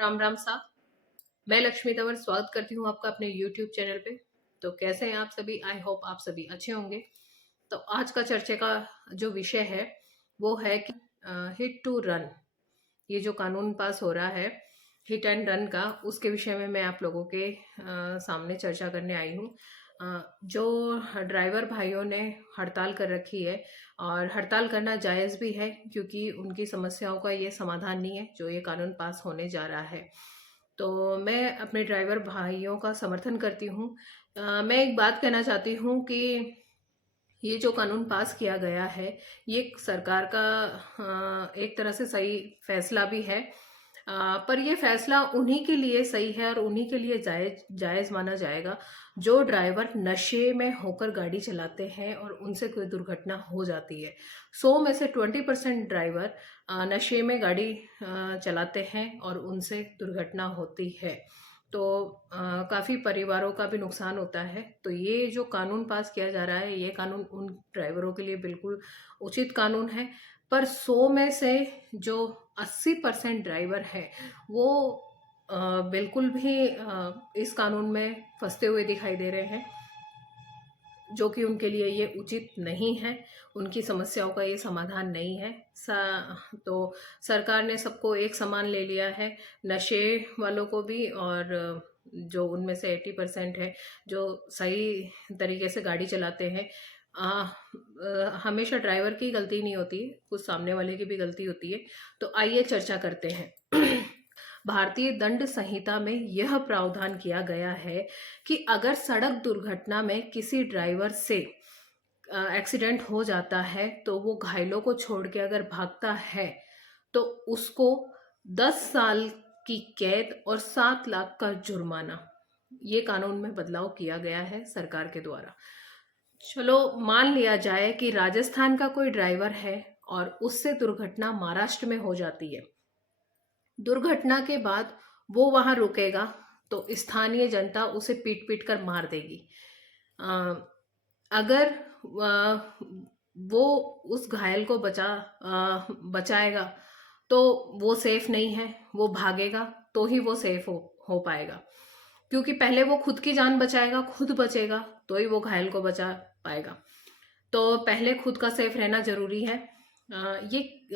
राम राम साहब। मैं लक्ष्मी तंवर स्वागत करती हूँ आपका अपने YouTube चैनल पे। तो कैसे हैं आप सभी? आई होप आप सभी अच्छे होंगे। तो आज का चर्चा का जो विषय है वो है कि हिट टू रन, ये जो कानून पास हो रहा है हिट एंड रन का, उसके विषय में मैं आप लोगों के सामने चर्चा करने आई हूँ। जो ड्राइवर भाइयों ने हड़ताल कर रखी है, और हड़ताल करना जायज़ भी है क्योंकि उनकी समस्याओं का ये समाधान नहीं है जो ये कानून पास होने जा रहा है। तो मैं अपने ड्राइवर भाइयों का समर्थन करती हूँ। मैं एक बात कहना चाहती हूँ कि ये जो कानून पास किया गया है, ये सरकार का एक तरह से सही फैसला भी है। पर ये फैसला उन्हीं के लिए सही है और उन्हीं के लिए जायज़ जायज़ माना जाएगा जो ड्राइवर नशे में होकर गाड़ी चलाते हैं और उनसे कोई दुर्घटना हो जाती है। 100 में से 20% ड्राइवर नशे में गाड़ी चलाते हैं और उनसे दुर्घटना होती है। तो काफ़ी परिवारों का भी नुकसान होता है। तो ये जो कानून पास किया जा रहा है, ये कानून उन ड्राइवरों के लिए बिल्कुल उचित कानून है। पर 100 में से जो 80% ड्राइवर हैं वो बिल्कुल भी इस कानून में फंसते हुए दिखाई दे रहे हैं, जो कि उनके लिए ये उचित नहीं है। उनकी समस्याओं का ये समाधान नहीं है। तो सरकार ने सबको एक समान ले लिया है, नशे वालों को भी, और जो उनमें से 80% है जो सही तरीके से गाड़ी चलाते हैं। हमेशा ड्राइवर की गलती नहीं होती, कुछ सामने वाले की भी गलती होती है। तो आइए चर्चा करते हैं। भारतीय दंड संहिता में यह प्रावधान किया गया है कि अगर सड़क दुर्घटना में किसी ड्राइवर से एक्सीडेंट हो जाता है तो वो घायलों को छोड़ के अगर भागता है तो उसको 10 साल की कैद और 7 लाख का जुर्माना, ये कानून में बदलाव किया गया है सरकार के द्वारा। चलो मान लिया जाए कि राजस्थान का कोई ड्राइवर है और उससे दुर्घटना महाराष्ट्र में हो जाती है। दुर्घटना के बाद वो वहां रुकेगा तो स्थानीय जनता उसे पीट पीट कर मार देगी। अगर वो उस घायल को बचाएगा तो वो सेफ नहीं है, वो भागेगा तो ही वो सेफ हो पाएगा। क्योंकि पहले वो खुद की जान बचाएगा, खुद बचेगा तो ही वो घायल को बचा पाएगा। तो पहले खुद का सेफ रहना जरूरी है। ये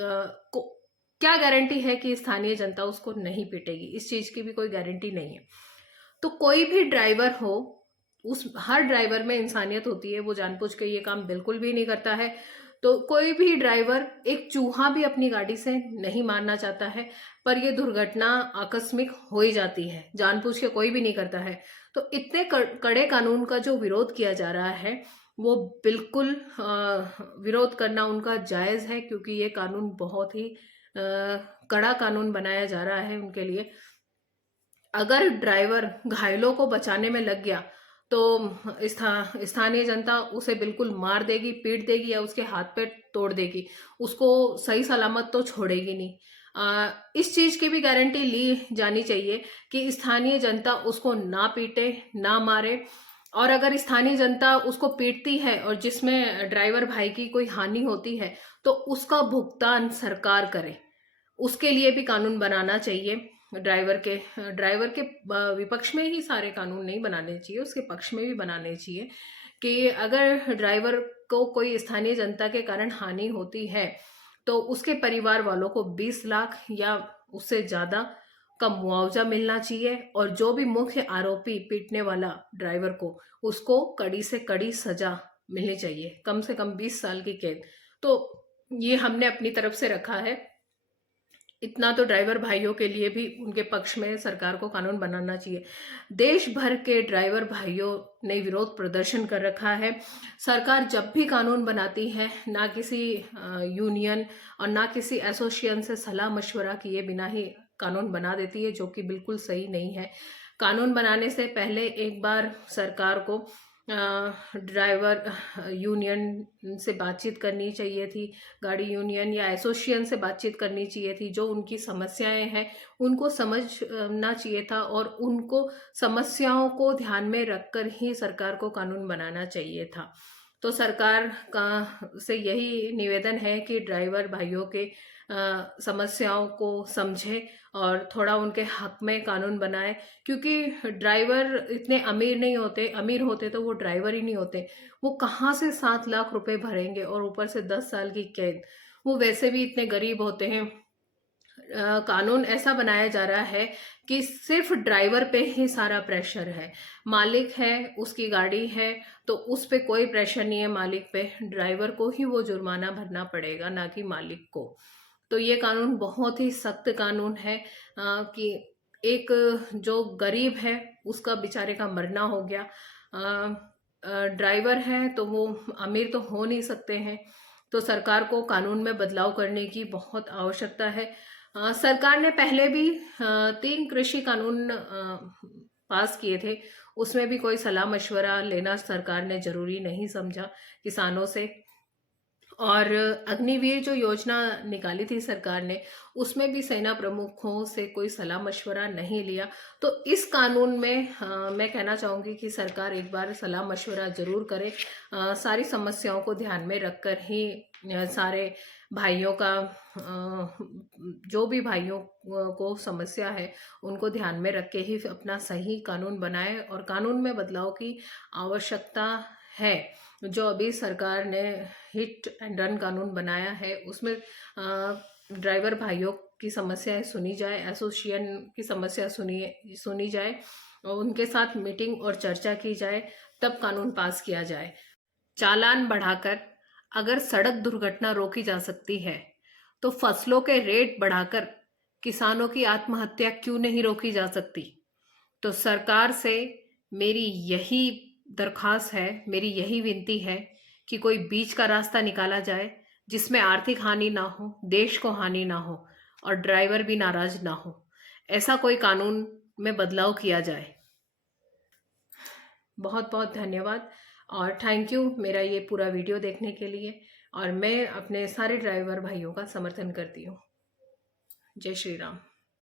क्या गारंटी है कि स्थानीय जनता उसको नहीं पीटेगी? इस चीज की भी कोई गारंटी नहीं है। तो कोई भी ड्राइवर हो, उस हर ड्राइवर में इंसानियत होती है, वो जानबूझ के ये काम बिल्कुल भी नहीं करता है। तो कोई भी ड्राइवर एक चूहा भी अपनी गाड़ी से नहीं मारना चाहता है, पर ये दुर्घटना आकस्मिक हो ही जाती है, जानबूझ के कोई भी नहीं करता है। तो इतने कड़े कानून का जो विरोध किया जा रहा है वो बिल्कुल विरोध करना उनका जायज है, क्योंकि ये कानून बहुत ही कड़ा कानून बनाया जा रहा है उनके लिए। अगर ड्राइवर घायलों को बचाने में लग गया तो स्थानीय जनता उसे बिल्कुल मार देगी, पीट देगी या उसके हाथ पैर तोड़ देगी, उसको सही सलामत तो छोड़ेगी नहीं। इस चीज की भी गारंटी ली जानी चाहिए कि स्थानीय जनता उसको ना पीटे, ना मारे। और अगर स्थानीय जनता उसको पीटती है और जिसमें ड्राइवर भाई की कोई हानि होती है तो उसका भुगतान सरकार करे, उसके लिए भी कानून बनाना चाहिए। ड्राइवर के विपक्ष में ही सारे कानून नहीं बनाने चाहिए, उसके पक्ष में भी बनाने चाहिए कि अगर ड्राइवर को कोई स्थानीय जनता के कारण हानि होती है तो उसके परिवार वालों को 20 लाख या उससे ज्यादा का मुआवजा मिलना चाहिए, और जो भी मुख्य आरोपी पीटने वाला ड्राइवर को, उसको कड़ी से कड़ी सजा मिलनी चाहिए, कम से कम 20 साल की कैद। तो ये हमने अपनी तरफ से रखा है। इतना तो ड्राइवर भाइयों के लिए भी उनके पक्ष में सरकार को कानून बनाना चाहिए। देश भर के ड्राइवर भाइयों ने विरोध प्रदर्शन कर रखा है। सरकार जब भी कानून बनाती है, ना किसी यूनियन और ना किसी एसोसिएशन से सलाह मशवरा किए बिना ही कानून बना देती है, जो कि बिल्कुल सही नहीं है। कानून बनाने से पहले एक बार सरकार को ड्राइवर यूनियन से बातचीत करनी चाहिए थी, गाड़ी यूनियन या एसोसिएशन से बातचीत करनी चाहिए थी, जो उनकी समस्याएं हैं उनको समझना चाहिए था, और उनको समस्याओं को ध्यान में रखकर ही सरकार को कानून बनाना चाहिए था। तो सरकार का से यही निवेदन है कि ड्राइवर भाइयों के समस्याओं को समझे और थोड़ा उनके हक में कानून बनाए, क्योंकि ड्राइवर इतने अमीर नहीं होते। अमीर होते तो वो ड्राइवर ही नहीं होते। वो कहाँ से 7 लाख रुपए भरेंगे और ऊपर से 10 साल की कैद। वो वैसे भी इतने गरीब होते हैं। कानून ऐसा बनाया जा रहा है कि सिर्फ ड्राइवर पे ही सारा प्रेशर है। मालिक है, उसकी गाड़ी है, तो उस पे कोई प्रेशर नहीं है मालिक पे। ड्राइवर को ही वो जुर्माना भरना पड़ेगा, ना कि मालिक को। तो ये कानून बहुत ही सख्त कानून है कि एक जो गरीब है उसका बेचारे का मरना हो गया। ड्राइवर है तो वो अमीर तो हो नहीं सकते हैं। तो सरकार को कानून में बदलाव करने की बहुत आवश्यकता है। सरकार ने पहले भी 3 कृषि कानून पास किए थे। उसमें भी कोई सलाह मशवरा लेना सरकार ने जरूरी नहीं समझा किसानों से। और अग्निवीर जो योजना निकाली थी सरकार ने, उसमें भी सेना प्रमुखों से कोई सलाह मशवरा नहीं लिया। तो इस कानून में मैं कहना चाहूँगी कि सरकार एक बार सलाह मशवरा जरूर करे। सारी समस्याओं को ध्यान में रखकर ही सारे भाइयों का जो भी भाइयों को समस्या है उनको ध्यान में रख के ही अपना सही कानून बनाए। और कानून में बदलाव की आवश्यकता है। जो अभी सरकार ने हिट एंड रन कानून बनाया है, उसमें ड्राइवर भाइयों की समस्याएं सुनी जाए, एसोसिएशन की समस्या सुनी जाए और उनके साथ मीटिंग और चर्चा की जाए, तब कानून पास किया जाए। चालान बढ़ाकर अगर सड़क दुर्घटना रोकी जा सकती है, तो फसलों के रेट बढ़ाकर किसानों की आत्महत्या क्यों नहीं रोकी जा सकती। तो सरकार से मेरी यही दरख्वास्त है, मेरी यही विनती है कि कोई बीच का रास्ता निकाला जाए जिसमें आर्थिक हानि ना हो, देश को हानि ना हो और ड्राइवर भी नाराज ना हो। ऐसा कोई कानून में बदलाव किया जाए। बहुत बहुत धन्यवाद और थैंक यू मेरा ये पूरा वीडियो देखने के लिए। और मैं अपने सारे ड्राइवर भाइयों का समर्थन करती हूँ। जय श्री राम।